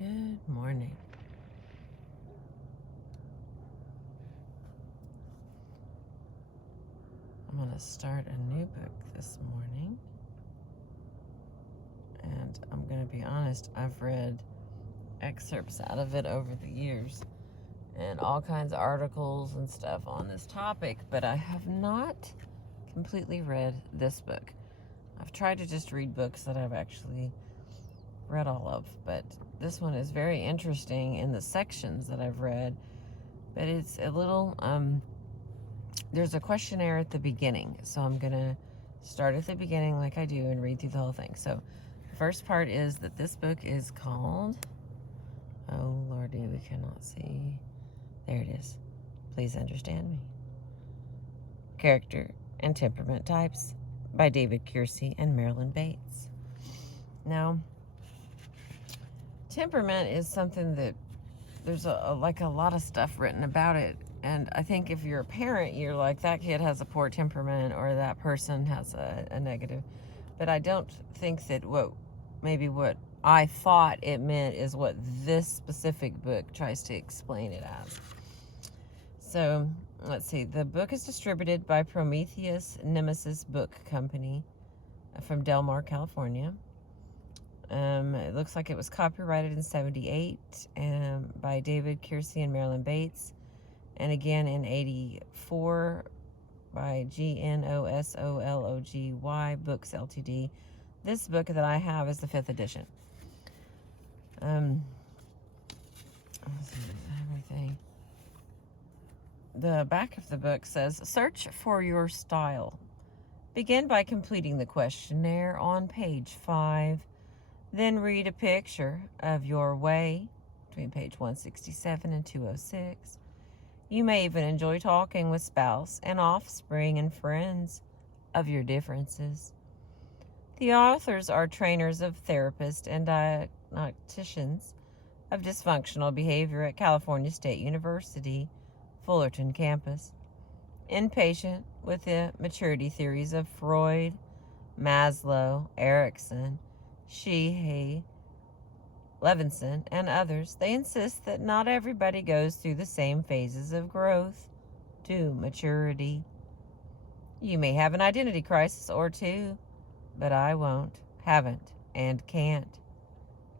Good morning. I'm going to start a new book this morning. And I'm going to be honest, I've read excerpts out of it over the years and all kinds of articles and stuff on this topic, but I have not completely read this book. I've tried to just read books that I've actually read all of, but this one is very interesting in the sections that I've read, but it's a little, there's a questionnaire at the beginning, so I'm going to start at the beginning like I do and read through the whole thing. So the first part is that this book is called, oh Lordy, we cannot see. There it is. Please understand me. Character and Temperament Types by David Kiersey and Marilyn Bates. Now, temperament is something that there's a lot of stuff written about it. And I think if you're a parent, you're like, that kid has a poor temperament or that person has a negative. But I don't think that what I thought it meant is what this specific book tries to explain it as. So let's see. The book is distributed by Prometheus Nemesis Book Company from Del Mar, California. It looks like it was copyrighted in 1978 by David Kiersey and Marilyn Bates, and again in 1984 by GNOSOLOGY Books Ltd. This book that I have is the 5th edition. Let's see, everything. The back of the book says, search for your style. Begin by completing the questionnaire on page 5. Then read a picture of your way between page 167 and 206. You may even enjoy talking with spouse and offspring and friends of your differences. The authors are trainers of therapists and diagnosticians of dysfunctional behavior at California State University, Fullerton campus. Impatient with the maturity theories of Freud, Maslow, Erickson, Sheehy, Levinson, and others, they insist that not everybody goes through the same phases of growth to maturity. You may have an identity crisis or two, but I won't, haven't, and can't.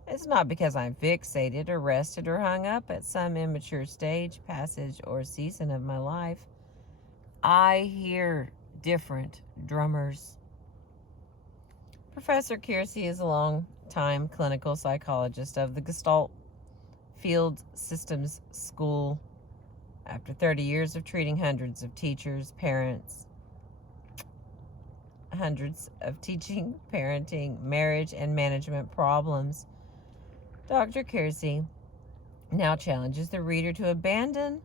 It's not because I'm fixated, arrested, or hung up at some immature stage, passage, or season of my life. I hear different drummers. Professor Kiersey is a long-time clinical psychologist of the Gestalt Field Systems School. After 30 years of treating hundreds of teachers, parents, hundreds of teaching, parenting, marriage, and management problems, Dr. Kiersey now challenges the reader to abandon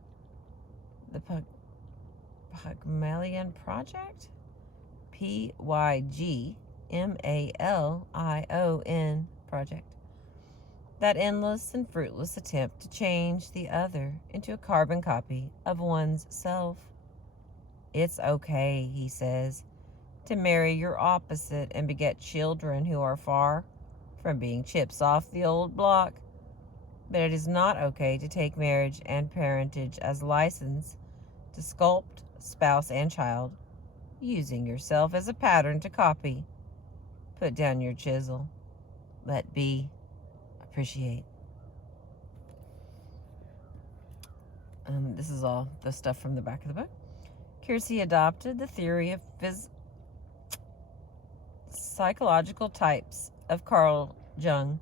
the Pygmalion Project, Pygmalion Project, that endless and fruitless attempt to change the other into a carbon copy of one's self. It's okay, he says, to marry your opposite and beget children who are far from being chips off the old block. But it is not okay to take marriage and parentage as license to sculpt spouse and child, using yourself as a pattern to copy. Put down your chisel. Let be. Appreciate. This is all the stuff from the back of the book. Kiersey adopted the theory of psychological types of Carl Jung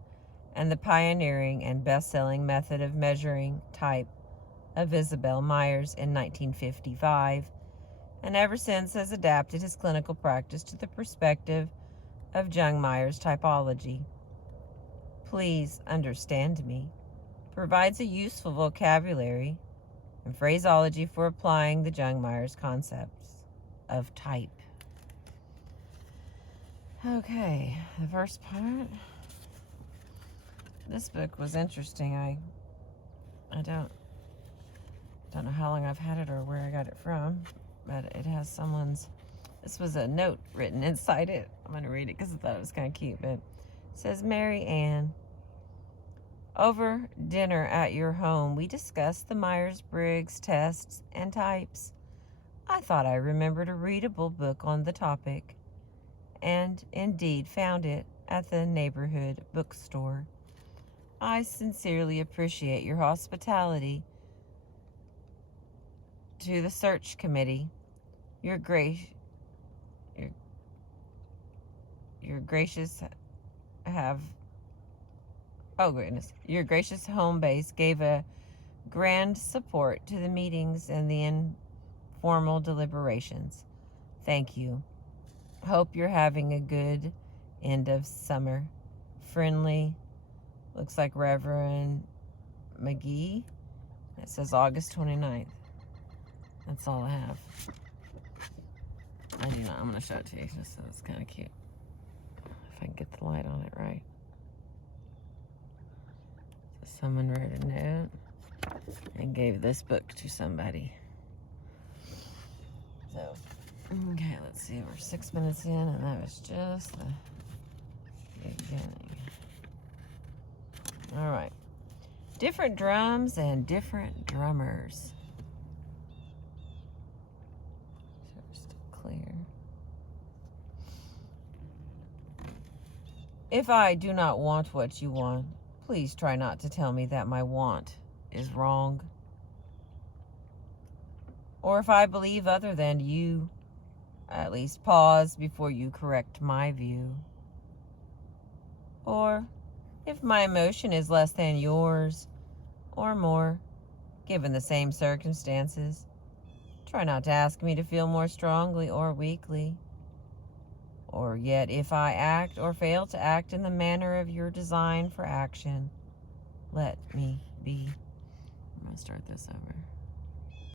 and the pioneering and best-selling method of measuring type of Isabel Myers in 1955, and ever since has adapted his clinical practice to the perspective of Jung-Myers typology. Please understand me provides a useful vocabulary and phraseology for applying the Jung-Myers concepts of type. Okay, the first part. This book was interesting. I don't know how long I've had it or where I got it from, but it has this was a note written inside it. I'm going to read it because I thought it was kind of cute, but it says, Mary Ann, Over dinner at your home, we discussed the Myers-Briggs tests and types. I thought I remembered a readable book on the topic, and indeed found it at the neighborhood bookstore. I sincerely appreciate your hospitality to the search committee. Your gracious your gracious home base gave a grand support to the meetings and the informal deliberations. Thank you. Hope you're having a good end of summer. Friendly, looks like Reverend McGee. It says August 29th. That's all I have. I do not. I'm going to show it to you just so it's kind of cute. If I can get the light on it right. So someone wrote a note and gave this book to somebody. So, okay, let's see. We're 6 minutes in, and that was just the beginning. All right. Different drums and different drummers. So we're still clear. If I do not want what you want, please try not to tell me that my want is wrong. Or if I believe other than you, at least pause before you correct my view. Or if my emotion is less than yours, or more, given the same circumstances, try not to ask me to feel more strongly or weakly. Or yet, if I act or fail to act in the manner of your design for action, let me be. I'm going to start this over.